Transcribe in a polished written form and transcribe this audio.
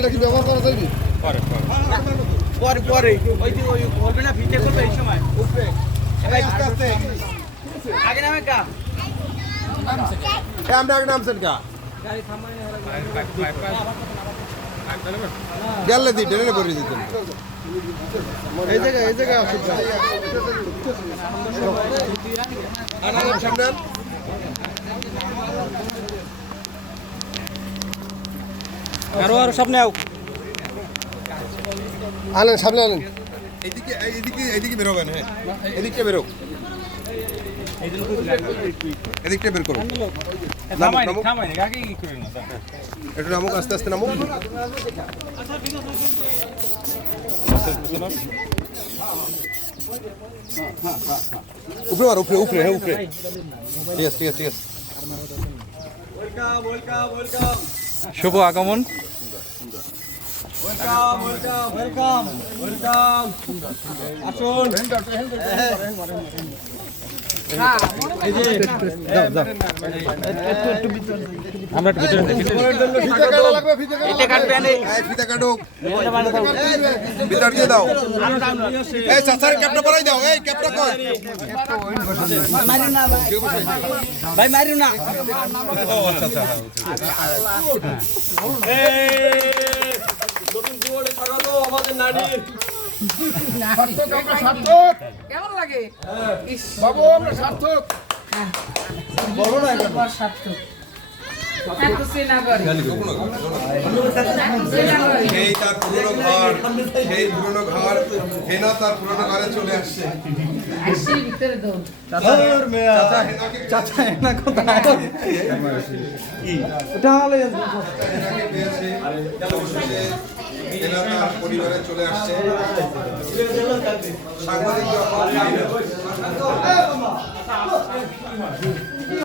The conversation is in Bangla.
এটা কি ব্যবহার করা যাবে? পরে পরে ওই যে ওই বলবে না ভিটে করবে এই সময় উপরে ভাই আস্তে আস্তে আগে নামে কা এ আমরা আগে নামছেন কা গাড়ি থামাই না গেলে দি ট্রেনে করে দিতেন এই জায়গা আসুন আনার সামনে আর সামনে আও আলেন সামনে আলেন এদিকে বেরোবেন হ্যাঁ এদিকটা বেরো এদিকটা বের করো একটু নামুক আস্তে আস্তে নামুক উপরে মার উপরে উপরে হ্যাঁ উপরে ঠিক আছে ঠিক আছে ঠিক আছে শুভ আগমন আমরা এটা কাটবেন ফিতা কাটুক ভিতর দিয়ে দাও এই চাচার ক্যাপটা পরাই দাও এই ক্যাপটা কই মারিও না ভাই মারিও না ও আচ্ছা আচ্ছা নতুন জীবনে স্বাগত আমাদের নারী সার্থক কেমন লাগে বাবু আমরা সার্থক বলো না এটা সার্থক এত সেনা করে সেই তার পুরনো ঘর সেই পুরনো ঘর হেনা তার পুরনো ঘরে চলে আসছে আসি ভিতরে দৌড় চাচা না কোথায় কি ওটা হলো হেনাকে পেয়েছে অবশেষে হেনা তার পরিবারে চলে আসছে সাংবাদিক